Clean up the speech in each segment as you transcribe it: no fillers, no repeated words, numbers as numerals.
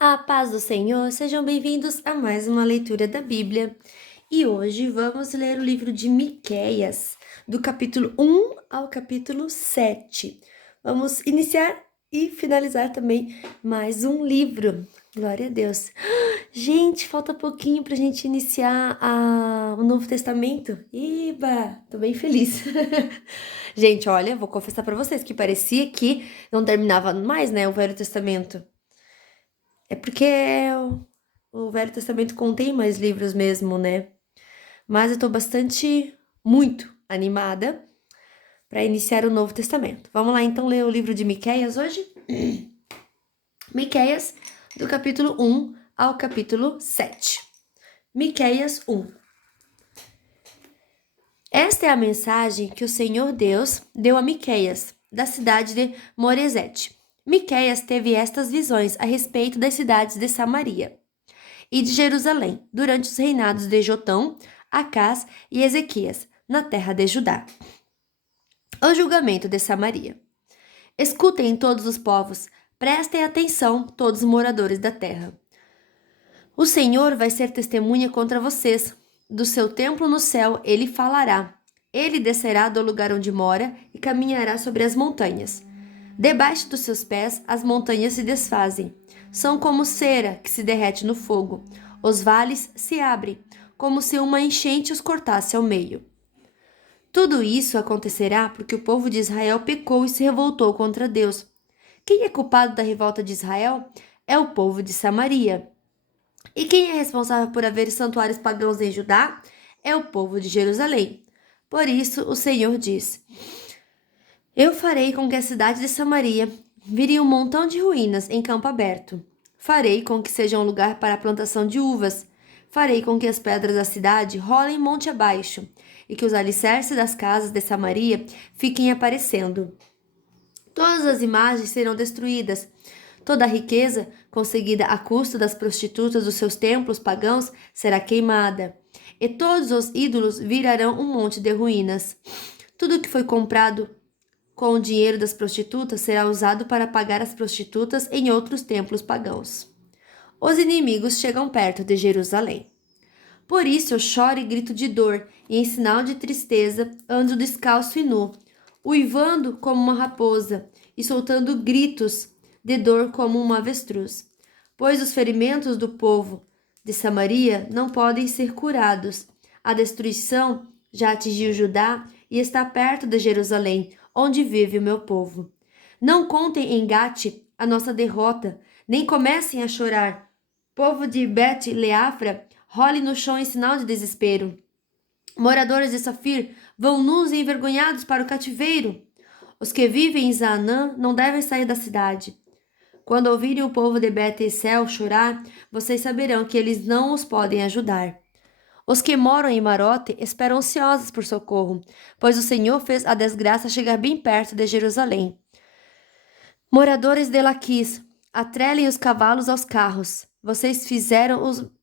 A paz do Senhor, sejam bem-vindos a mais uma leitura da Bíblia. E hoje vamos ler o livro de Miqueias, do capítulo 1 ao capítulo 7. Vamos iniciar e finalizar também mais um livro. Glória a Deus. Gente, falta pouquinho para a gente iniciar o Novo Testamento. Iba, tô bem feliz. Gente, olha, vou confessar para vocês que parecia que não terminava mais, né, o Velho Testamento. É porque o Velho Testamento contém mais livros mesmo, né? Mas eu tô muito animada para iniciar o Novo Testamento. Vamos lá então ler o livro de Miqueias hoje? Miqueias, do capítulo 1 ao capítulo 7. Miqueias 1. Esta é a mensagem que o Senhor Deus deu a Miqueias, da cidade de Moresete. Miqueias teve estas visões a respeito das cidades de Samaria e de Jerusalém, durante os reinados de Jotão, Acás e Ezequias, na terra de Judá. O julgamento de Samaria. Escutem todos os povos, prestem atenção todos os moradores da terra. O Senhor vai ser testemunha contra vocês. Do seu templo no céu ele falará. Ele descerá do lugar onde mora e caminhará sobre as montanhas. Debaixo dos seus pés as montanhas se desfazem. São como cera que se derrete no fogo. Os vales se abrem, como se uma enchente os cortasse ao meio. Tudo isso acontecerá porque o povo de Israel pecou e se revoltou contra Deus. Quem é culpado da revolta de Israel? É o povo de Samaria. E quem é responsável por haver santuários pagãos em Judá? É o povo de Jerusalém. Por isso o Senhor diz: Eu farei com que a cidade de Samaria vire um montão de ruínas em campo aberto. Farei com que seja um lugar para a plantação de uvas. Farei com que as pedras da cidade rolem monte abaixo e que os alicerces das casas de Samaria fiquem aparecendo. Todas as imagens serão destruídas. Toda a riqueza, conseguida à custa das prostitutas dos seus templos pagãos, será queimada. E todos os ídolos virarão um monte de ruínas. Tudo que foi comprado com o dinheiro das prostitutas será usado para pagar as prostitutas em outros templos pagãos. Os inimigos chegam perto de Jerusalém. Por isso eu choro e grito de dor, e em sinal de tristeza ando descalço e nu, uivando como uma raposa e soltando gritos de dor como uma avestruz. Pois os ferimentos do povo de Samaria não podem ser curados. A destruição já atingiu Judá e está perto de Jerusalém, onde vive o meu povo. Não contem em Gate a nossa derrota, nem comecem a chorar. Povo de Bet-Leafra, role no chão em sinal de desespero. Moradores de Safir vão nus e envergonhados para o cativeiro. Os que vivem em Zaanã não devem sair da cidade. Quando ouvirem o povo de Bet-Esel chorar, vocês saberão que eles não os podem ajudar. Os que moram em Marote esperam ansiosos por socorro, pois o Senhor fez a desgraça chegar bem perto de Jerusalém. Moradores de Laquis, atrelem os cavalos aos carros. Vocês fizeram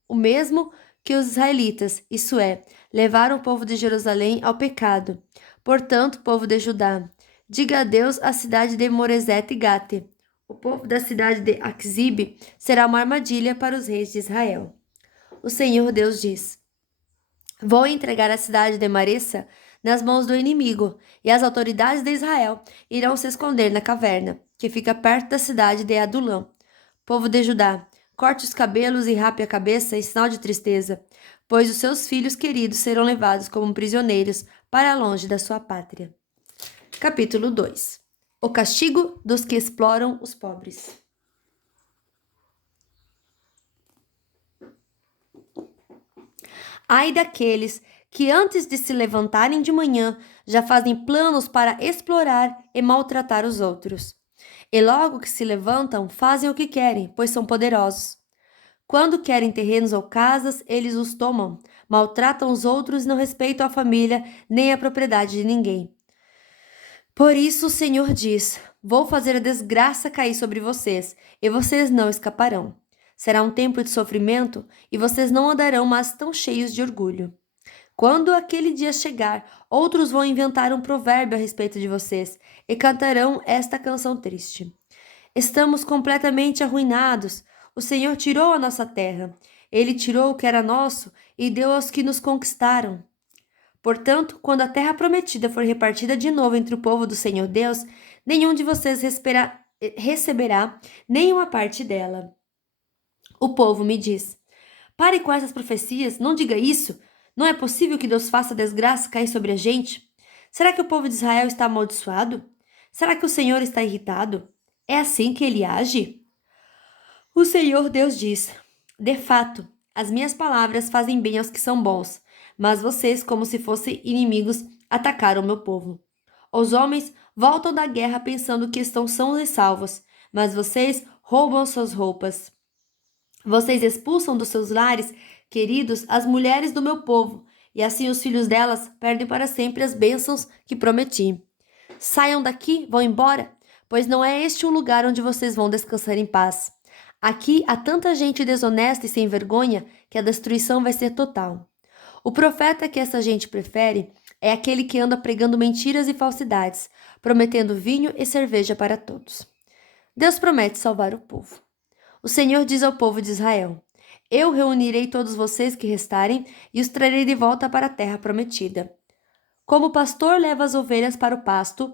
o mesmo que os israelitas, isso é, levaram o povo de Jerusalém ao pecado. Portanto, povo de Judá, diga adeus à cidade de Moresete e Gate. O povo da cidade de Axibe será uma armadilha para os reis de Israel. O Senhor Deus diz: Vou entregar a cidade de Maressa nas mãos do inimigo, e as autoridades de Israel irão se esconder na caverna, que fica perto da cidade de Adulão. Povo de Judá, corte os cabelos e rape a cabeça em sinal de tristeza, pois os seus filhos queridos serão levados como prisioneiros para longe da sua pátria. Capítulo 2. O castigo dos que exploram os pobres. Ai daqueles que antes de se levantarem de manhã já fazem planos para explorar e maltratar os outros. E logo que se levantam, fazem o que querem, pois são poderosos. Quando querem terrenos ou casas, eles os tomam, maltratam os outros e não respeitam a família nem a propriedade de ninguém. Por isso o Senhor diz: Vou fazer a desgraça cair sobre vocês, e vocês não escaparão. Será um tempo de sofrimento, e vocês não andarão mais tão cheios de orgulho. Quando aquele dia chegar, outros vão inventar um provérbio a respeito de vocês e cantarão esta canção triste. Estamos completamente arruinados. O Senhor tirou a nossa terra. Ele tirou o que era nosso e deu aos que nos conquistaram. Portanto, quando a terra prometida for repartida de novo entre o povo do Senhor Deus, nenhum de vocês receberá nenhuma parte dela. O povo me diz: pare com essas profecias, não diga isso. Não é possível que Deus faça a desgraça cair sobre a gente? Será que o povo de Israel está amaldiçoado? Será que o Senhor está irritado? É assim que ele age? O Senhor Deus diz: de fato, as minhas palavras fazem bem aos que são bons, mas vocês, como se fossem inimigos, atacaram o meu povo. Os homens voltam da guerra pensando que estão sãos e salvos, mas vocês roubam suas roupas. Vocês expulsam dos seus lares, queridos, as mulheres do meu povo, e assim os filhos delas perdem para sempre as bênçãos que prometi. Saiam daqui, vão embora, pois não é este um lugar onde vocês vão descansar em paz. Aqui há tanta gente desonesta e sem vergonha que a destruição vai ser total. O profeta que essa gente prefere é aquele que anda pregando mentiras e falsidades, prometendo vinho e cerveja para todos. Deus promete salvar o povo. O Senhor diz ao povo de Israel: eu reunirei todos vocês que restarem e os trarei de volta para a terra prometida. Como o pastor leva as ovelhas para o pasto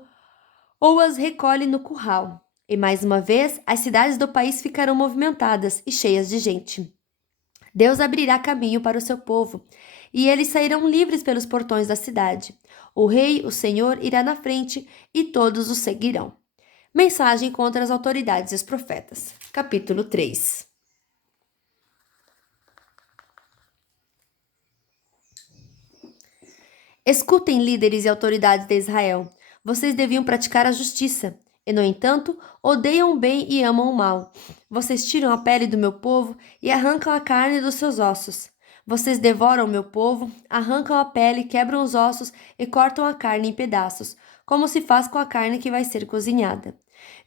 ou as recolhe no curral. E mais uma vez, as cidades do país ficarão movimentadas e cheias de gente. Deus abrirá caminho para o seu povo, e eles sairão livres pelos portões da cidade. O rei, o Senhor, irá na frente, e todos o seguirão. Mensagem contra as autoridades e os profetas. Capítulo 3. Escutem, líderes e autoridades de Israel. Vocês deviam praticar a justiça. E, no entanto, odeiam o bem e amam o mal. Vocês tiram a pele do meu povo e arrancam a carne dos seus ossos. Vocês devoram o meu povo, arrancam a pele, quebram os ossos e cortam a carne em pedaços, como se faz com a carne que vai ser cozinhada.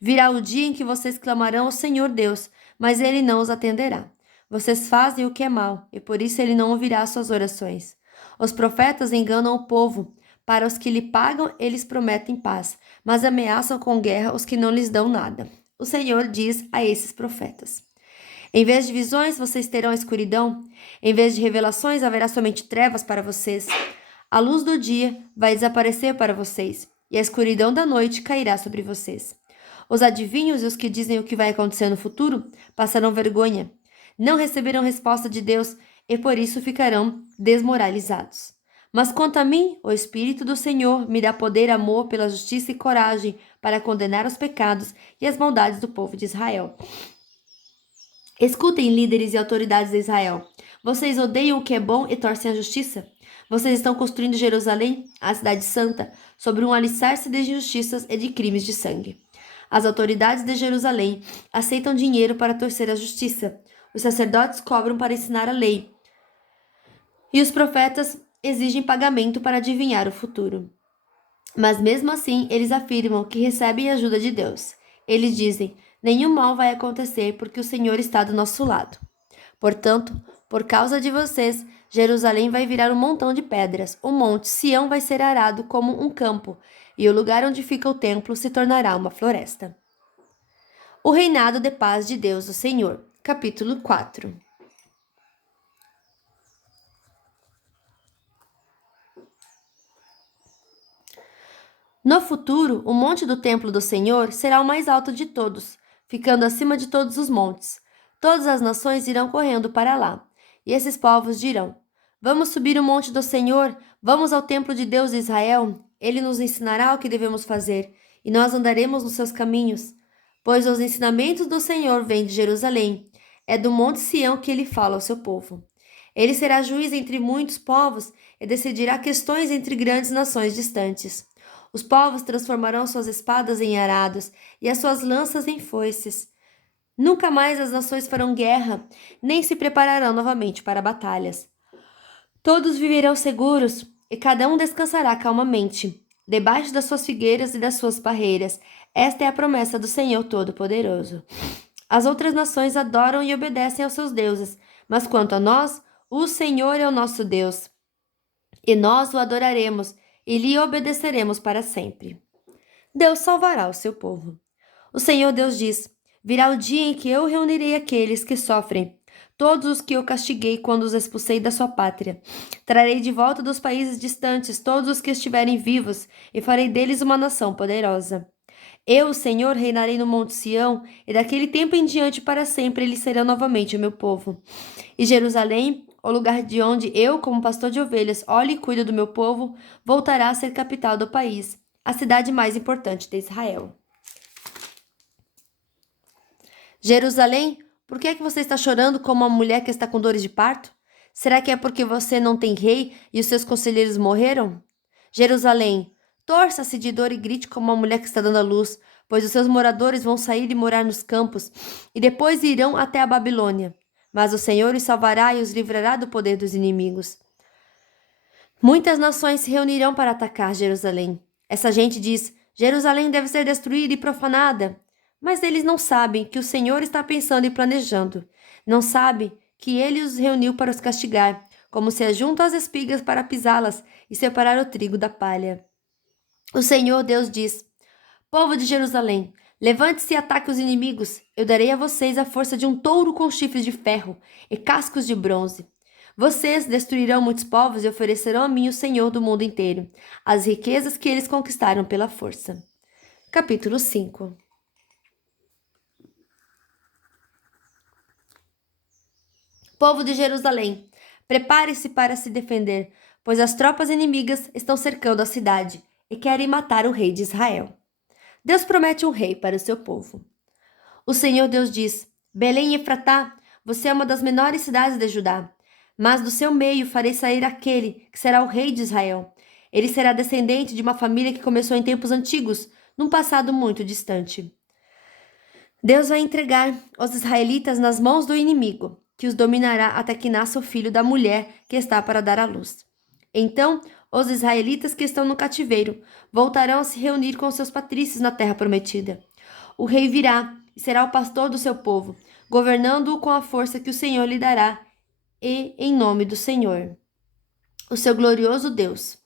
Virá o dia em que vocês clamarão ao Senhor Deus, mas ele não os atenderá. Vocês fazem o que é mal, e por isso ele não ouvirá suas orações. Os profetas enganam o povo. Para os que lhe pagam, eles prometem paz, mas ameaçam com guerra os que não lhes dão nada. O Senhor diz a esses profetas: em vez de visões, vocês terão escuridão. Em vez de revelações, haverá somente trevas para vocês. A luz do dia vai desaparecer para vocês, e a escuridão da noite cairá sobre vocês. Os adivinhos e os que dizem o que vai acontecer no futuro passarão vergonha. Não receberão resposta de Deus e por isso ficarão desmoralizados. Mas quanto a mim, o Espírito do Senhor me dá poder, amor pela justiça e coragem para condenar os pecados e as maldades do povo de Israel. Escutem, líderes e autoridades de Israel. Vocês odeiam o que é bom e torcem a justiça? Vocês estão construindo Jerusalém, a cidade santa, sobre um alicerce de injustiças e de crimes de sangue. As autoridades de Jerusalém aceitam dinheiro para torcer a justiça. Os sacerdotes cobram para ensinar a lei. E os profetas exigem pagamento para adivinhar o futuro. Mas mesmo assim, eles afirmam que recebem a ajuda de Deus. Eles dizem: nenhum mal vai acontecer porque o Senhor está do nosso lado. Portanto, por causa de vocês, Jerusalém vai virar um montão de pedras. O monte Sião vai ser arado como um campo, e o lugar onde fica o templo se tornará uma floresta. O reinado de paz de Deus, o Senhor. Capítulo 4. No futuro, o monte do templo do Senhor será o mais alto de todos, ficando acima de todos os montes. Todas as nações irão correndo para lá. E esses povos dirão: vamos subir o monte do Senhor, vamos ao templo de Deus de Israel. Ele nos ensinará o que devemos fazer, e nós andaremos nos seus caminhos. Pois os ensinamentos do Senhor vêm de Jerusalém. É do monte Sião que ele fala ao seu povo. Ele será juiz entre muitos povos e decidirá questões entre grandes nações distantes. Os povos transformarão suas espadas em arados e as suas lanças em foices. Nunca mais as nações farão guerra, nem se prepararão novamente para batalhas. Todos viverão seguros e cada um descansará calmamente, debaixo das suas figueiras e das suas parreiras. Esta é a promessa do Senhor Todo-Poderoso. As outras nações adoram e obedecem aos seus deuses, mas quanto a nós, o Senhor é o nosso Deus. E nós o adoraremos e lhe obedeceremos para sempre. Deus salvará o seu povo. O Senhor Deus diz: Virá o dia em que eu reunirei aqueles que sofrem, todos os que eu castiguei quando os expulsei da sua pátria. Trarei de volta dos países distantes todos os que estiverem vivos e farei deles uma nação poderosa. Eu, o Senhor, reinarei no Monte Sião, e daquele tempo em diante para sempre eles serão novamente o meu povo. E Jerusalém, o lugar de onde eu, como pastor de ovelhas, olho e cuido do meu povo, voltará a ser capital do país, a cidade mais importante de Israel. Jerusalém, por que é que você está chorando como uma mulher que está com dores de parto? Será que é porque você não tem rei e os seus conselheiros morreram? Jerusalém, torça-se de dor e grite como uma mulher que está dando à luz, pois os seus moradores vão sair e morar nos campos, e depois irão até a Babilônia. Mas o Senhor os salvará e os livrará do poder dos inimigos. Muitas nações se reunirão para atacar Jerusalém. Essa gente diz: Jerusalém deve ser destruída e profanada. Mas eles não sabem que o Senhor está pensando e planejando. Não sabem que ele os reuniu para os castigar, como se ajuntam as espigas para pisá-las e separar o trigo da palha. O Senhor Deus diz: Povo de Jerusalém, levante-se e ataque os inimigos. Eu darei a vocês a força de um touro com chifres de ferro e cascos de bronze. Vocês destruirão muitos povos e oferecerão a mim, o Senhor do mundo inteiro, as riquezas que eles conquistaram pela força. Capítulo 5. Povo de Jerusalém, prepare-se para se defender, pois as tropas inimigas estão cercando a cidade e querem matar o rei de Israel. Deus promete um rei para o seu povo. O Senhor Deus diz: Belém e Efratá, você é uma das menores cidades de Judá, mas do seu meio farei sair aquele que será o rei de Israel. Ele será descendente de uma família que começou em tempos antigos, num passado muito distante. Deus vai entregar os israelitas nas mãos do inimigo, que os dominará até que nasça o filho da mulher que está para dar à luz. Então, os israelitas que estão no cativeiro voltarão a se reunir com seus patrícios na terra prometida. O rei virá e será o pastor do seu povo, governando-o com a força que o Senhor lhe dará, e em nome do Senhor, o seu glorioso Deus.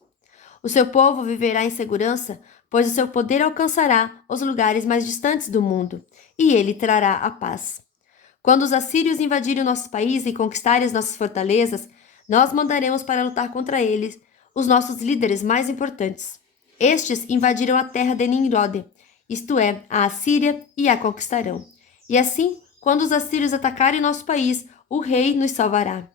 O seu povo viverá em segurança, pois o seu poder alcançará os lugares mais distantes do mundo, e ele trará a paz. Quando os assírios invadirem o nosso país e conquistarem as nossas fortalezas, nós mandaremos para lutar contra eles os nossos líderes mais importantes. Estes invadiram a terra de Nimrod, isto é, a Assíria, e a conquistarão. E assim, quando os assírios atacarem nosso país, o rei nos salvará.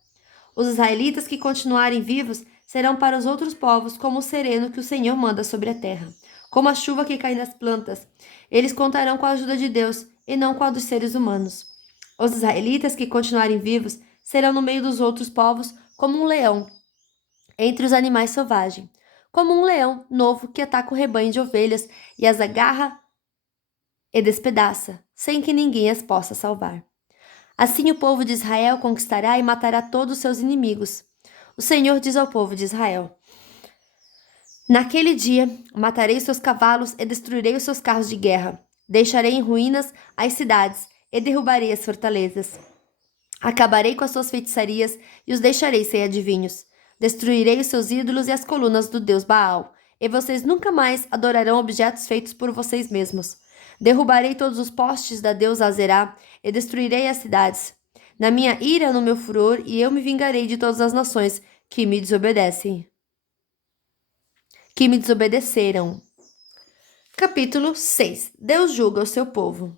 Os israelitas que continuarem vivos serão para os outros povos como o sereno que o Senhor manda sobre a terra, como a chuva que cai nas plantas. Eles contarão com a ajuda de Deus e não com a dos seres humanos. Os israelitas que continuarem vivos serão no meio dos outros povos como um leão entre os animais selvagens, como um leão novo que ataca o rebanho de ovelhas e as agarra e despedaça, sem que ninguém as possa salvar. Assim o povo de Israel conquistará e matará todos os seus inimigos. O Senhor diz ao povo de Israel: Naquele dia matarei seus cavalos e destruirei os seus carros de guerra. Deixarei em ruínas as cidades e derrubarei as fortalezas. Acabarei com as suas feitiçarias e os deixarei sem adivinhos. Destruirei os seus ídolos e as colunas do deus Baal, e vocês nunca mais adorarão objetos feitos por vocês mesmos. Derrubarei todos os postes da deusa Azerá e destruirei as cidades. Na minha ira, no meu furor, e eu me vingarei de todas as nações que me desobedeceram. Capítulo 6. Deus julga o seu povo.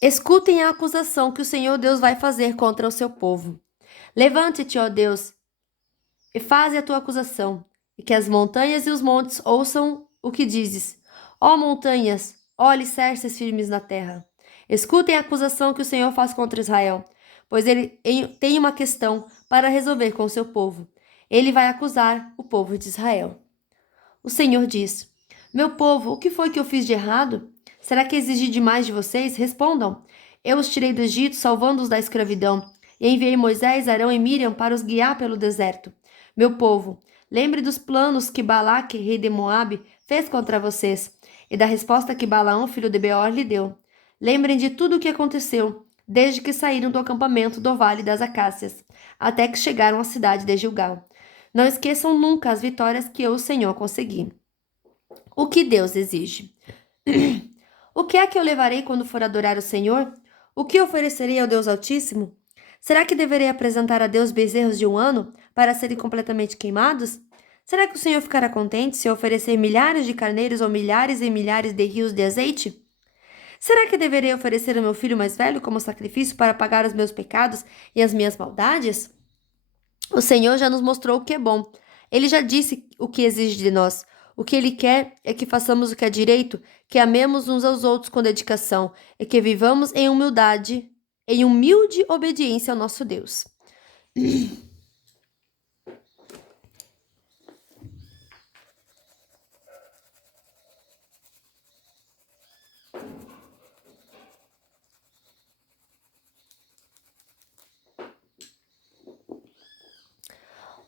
Escutem a acusação que o Senhor Deus vai fazer contra o seu povo. Levante-te, ó Deus, e faze a tua acusação, e que as montanhas e os montes ouçam o que dizes. Ó montanhas, ó alicerces firmes na terra, escutem a acusação que o Senhor faz contra Israel, pois ele tem uma questão para resolver com o seu povo. Ele vai acusar o povo de Israel. O Senhor diz: Meu povo, o que foi que eu fiz de errado? Será que exigi demais de vocês? Respondam. Eu os tirei do Egito, salvando-os da escravidão, e enviei Moisés, Arão e Miriam para os guiar pelo deserto. Meu povo, lembre dos planos que Balaque, rei de Moabe, fez contra vocês, e da resposta que Balaão, filho de Beor, lhe deu. Lembrem de tudo o que aconteceu, desde que saíram do acampamento do Vale das Acácias, até que chegaram à cidade de Gilgal. Não esqueçam nunca as vitórias que eu, o Senhor, consegui. O que Deus exige? O que é que eu levarei quando for adorar o Senhor? O que oferecerei ao Deus Altíssimo? Será que deverei apresentar a Deus bezerros de 1 ano para serem completamente queimados? Será que o Senhor ficará contente se eu oferecer milhares de carneiros ou milhares e milhares de rios de azeite? Será que deverei oferecer o meu filho mais velho como sacrifício para pagar os meus pecados e as minhas maldades? O Senhor já nos mostrou o que é bom. Ele já disse o que exige de nós. O que Ele quer é que façamos o que é direito, que amemos uns aos outros com dedicação e que vivamos em humilde obediência ao nosso Deus.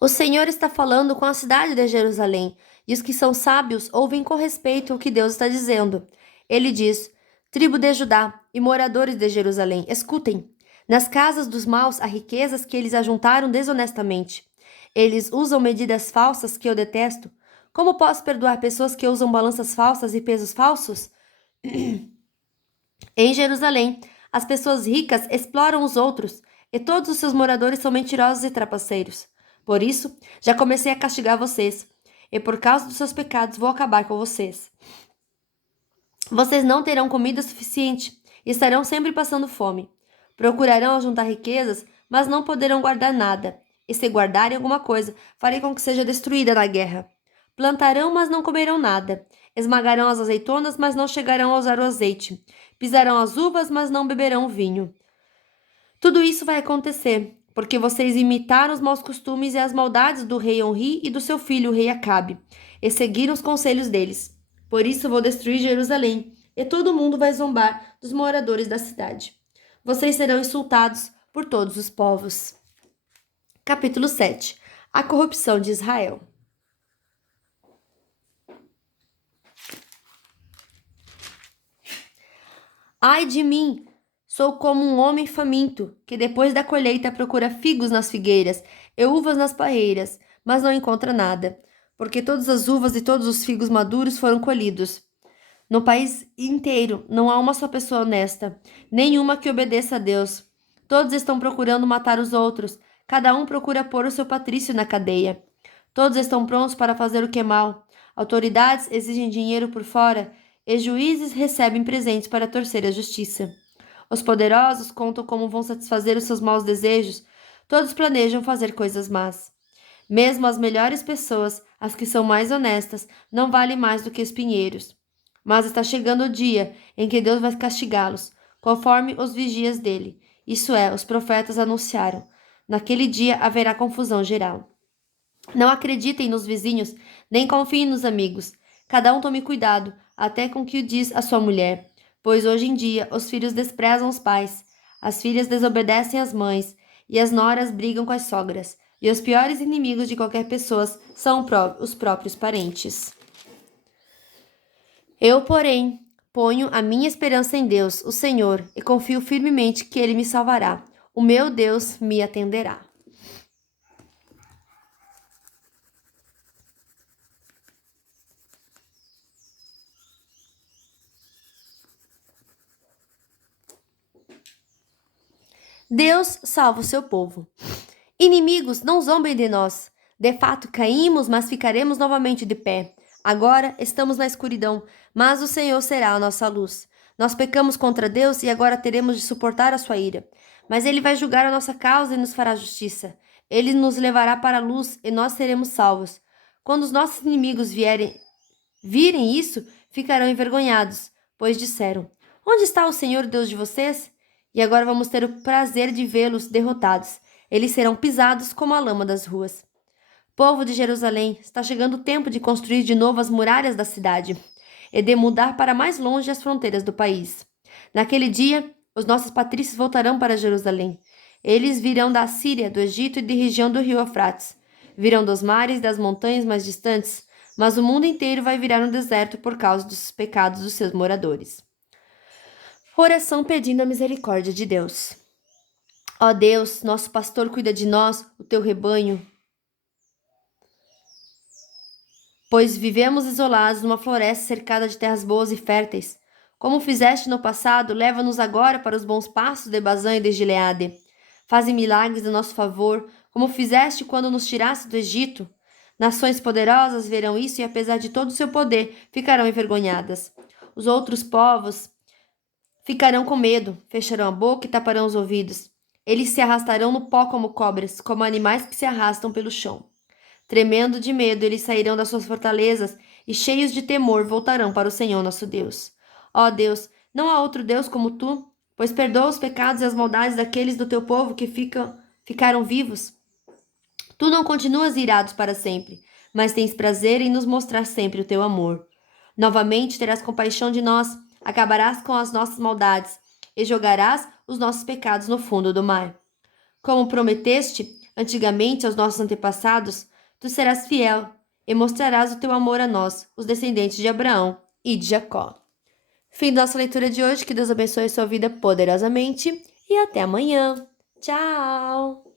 O Senhor está falando com a cidade de Jerusalém, e os que são sábios ouvem com respeito o que Deus está dizendo. Ele diz: Tribo de Judá e moradores de Jerusalém, escutem. Nas casas dos maus há riquezas que eles ajuntaram desonestamente. Eles usam medidas falsas que eu detesto. Como posso perdoar pessoas que usam balanças falsas e pesos falsos? Em Jerusalém, as pessoas ricas exploram os outros, e todos os seus moradores são mentirosos e trapaceiros. Por isso, já comecei a castigar vocês, e por causa dos seus pecados vou acabar com vocês. Vocês não terão comida suficiente e estarão sempre passando fome. Procurarão juntar riquezas, mas não poderão guardar nada. E se guardarem alguma coisa, farei com que seja destruída na guerra. Plantarão, mas não comerão nada. Esmagarão as azeitonas, mas não chegarão a usar o azeite. Pisarão as uvas, mas não beberão o vinho. Tudo isso vai acontecer, porque vocês imitaram os maus costumes e as maldades do rei Onri e do seu filho, o rei Acabe, e seguiram os conselhos deles. Por isso vou destruir Jerusalém, e todo mundo vai zombar dos moradores da cidade. Vocês serão insultados por todos os povos. Capítulo 7. A corrupção de Israel. Ai de mim! Sou como um homem faminto, que depois da colheita procura figos nas figueiras e uvas nas parreiras, mas não encontra nada, porque todas as uvas e todos os figos maduros foram colhidos. No país inteiro não há uma só pessoa honesta, nenhuma que obedeça a Deus. Todos estão procurando matar os outros, cada um procura pôr o seu patrício na cadeia. Todos estão prontos para fazer o que é mal. Autoridades exigem dinheiro por fora e juízes recebem presentes para torcer a justiça. Os poderosos contam como vão satisfazer os seus maus desejos. Todos planejam fazer coisas más. Mesmo as melhores pessoas, as que são mais honestas, não valem mais do que espinheiros. Mas está chegando o dia em que Deus vai castigá-los, conforme os vigias dele, isso é, os profetas anunciaram. Naquele dia haverá confusão geral. Não acreditem nos vizinhos, nem confiem nos amigos. Cada um tome cuidado, até com o que diz a sua mulher, pois hoje em dia os filhos desprezam os pais, as filhas desobedecem às mães, e as noras brigam com as sogras, e os piores inimigos de qualquer pessoa são os próprios parentes. Eu, porém, ponho a minha esperança em Deus, o Senhor, e confio firmemente que Ele me salvará. O meu Deus me atenderá. Deus salva o seu povo. Inimigos, não zombem de nós. De fato, caímos, mas ficaremos novamente de pé. Agora estamos na escuridão, mas o Senhor será a nossa luz. Nós pecamos contra Deus e agora teremos de suportar a sua ira. Mas Ele vai julgar a nossa causa e nos fará justiça. Ele nos levará para a luz e nós seremos salvos. Quando os nossos inimigos virem isso, ficarão envergonhados, pois disseram: Onde está o Senhor Deus de vocês? E agora vamos ter o prazer de vê-los derrotados. Eles serão pisados como a lama das ruas. Povo de Jerusalém, está chegando o tempo de construir de novo as muralhas da cidade e de mudar para mais longe as fronteiras do país. Naquele dia, os nossos patrícios voltarão para Jerusalém. Eles virão da Síria, do Egito e da região do rio Eufrates. Virão dos mares e das montanhas mais distantes, mas o mundo inteiro vai virar um deserto por causa dos pecados dos seus moradores. Oração pedindo a misericórdia de Deus. Ó Deus, nosso pastor cuida de nós, o teu rebanho. pois vivemos isolados numa floresta cercada de terras boas e férteis. Como fizeste no passado, leva-nos agora para os bons pastos de Bazã e de Gileade. Faze milagres em nosso favor, como fizeste quando nos tiraste do Egito. Nações poderosas verão isso e, apesar de todo o seu poder, ficarão envergonhadas. Os outros povos ficarão com medo, fecharão a boca e taparão os ouvidos. Eles se arrastarão no pó como cobras, como animais que se arrastam pelo chão. Tremendo de medo, eles sairão das suas fortalezas e, cheios de temor, voltarão para o Senhor nosso Deus. Ó Deus, não há outro Deus como tu, pois perdoa os pecados e as maldades daqueles do teu povo que ficaram vivos. Tu não continuas irados para sempre, mas tens prazer em nos mostrar sempre o teu amor. Novamente terás compaixão de nós, acabarás com as nossas maldades e jogarás os nossos pecados no fundo do mar. Como prometeste antigamente aos nossos antepassados, tu serás fiel e mostrarás o teu amor a nós, os descendentes de Abraão e de Jacó. Fim da nossa leitura de hoje, que Deus abençoe sua vida poderosamente e até amanhã. Tchau!